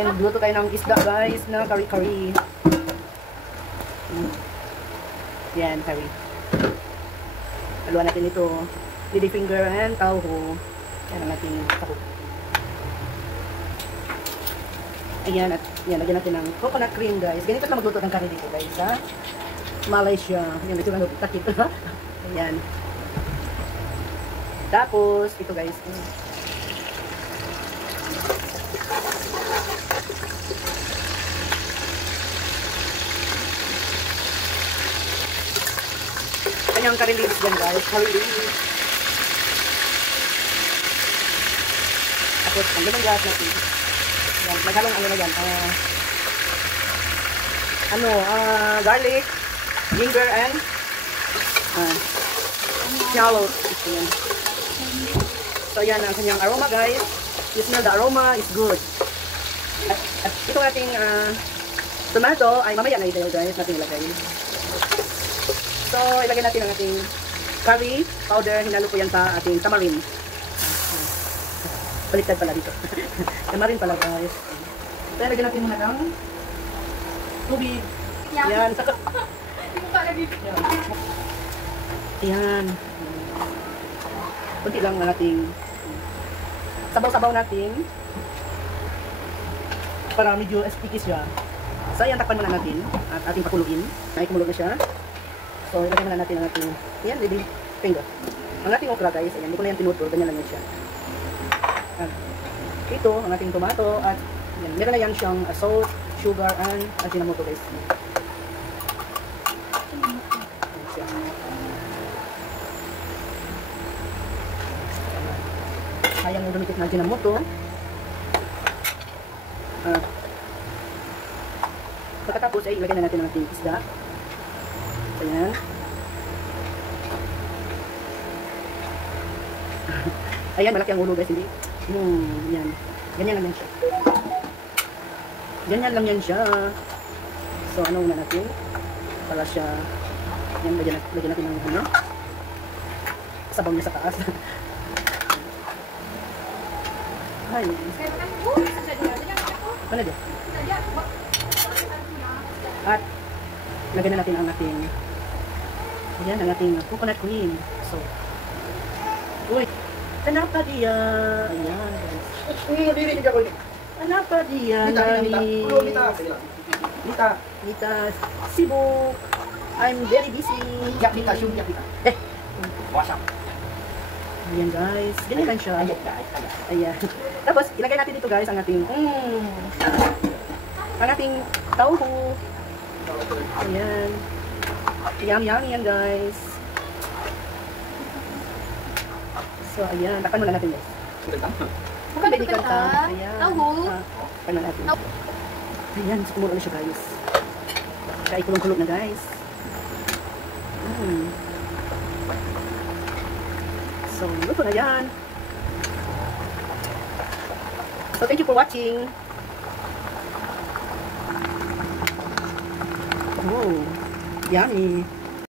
And luto tayo ng isda guys na kari-kari. Yan, kari. Haluan natin ito. Lady finger and tauho. Yan ang ating taho. Ayan, at yan, lagyan natin ng coconut cream guys. Ganito na magluto ng kari dito guys sa Malaysia. Yan, ito lang takip. Ayan. Tapos, ito guys. Kanyang curry leaves dyan guys. Curry leaves. Tapos, ang ganun gas natin. Yan, maghalong ano na yan. Garlic, ginger, and shallots. Ayan. So, yan ang kanyang aroma guys. You smell the aroma is good. At ito ating tomato ay mamaya na ito guys natin ilagay. So, ilagay natin ang ating curry powder. Hinalo ko yan sa ating tamarin. Baliktad pala dito. Tamarin pala guys. So, ilagay natin muna ng tubig. Yan. Yan. Kunti lang ang ating sabaw-sabaw natin para medyo sticky siya. So, ayan, takpan muna natin at ating pakuluin. Ay, kumulog na siya. So, ilagay muna natin ang ating, yan, lady finger. Ang ating okra guys, ayan, hindi ko na yan tinutol, ganyan lang yan siya. At ito, ang ating tomato, at yan, meron na yan siyang salt, sugar, and ajinomoto guys. Sayang yung dumikit na ajinomoto. Pagkatapos ay ilagay na natin ang ating isda. Ayan. Ayan, malaki ang ulo guys, hindi? Yan. Ganyan lang yan siya. Ganyan lang yan siya. So, ano na natin? Para siya, yan, lagyan natin ng ano. Sabaw niya sa taas. Ay. Ano dyan? At, lagyan na natin ang ating, yan, ang ating coconut cream. So, uy, kenapa dia? Ayan, guys. Kenapa dia? Nita, sibuk. I'm very busy. Yak kita. WhatsApp. Ayan guys, ganyan lang siya. Ayan. Tapos, ilagay natin dito guys ang ating, tauho. Ayan. Yum yan guys. So, ayan. Takpan muna natin guys. Bukan kanta. Tauho. Takpan na natin. Ayan, so kumulo na siya guys. Siya ay kulong-kulog na guys. So, luto na yan. So, thank you for watching. Oh, yummy.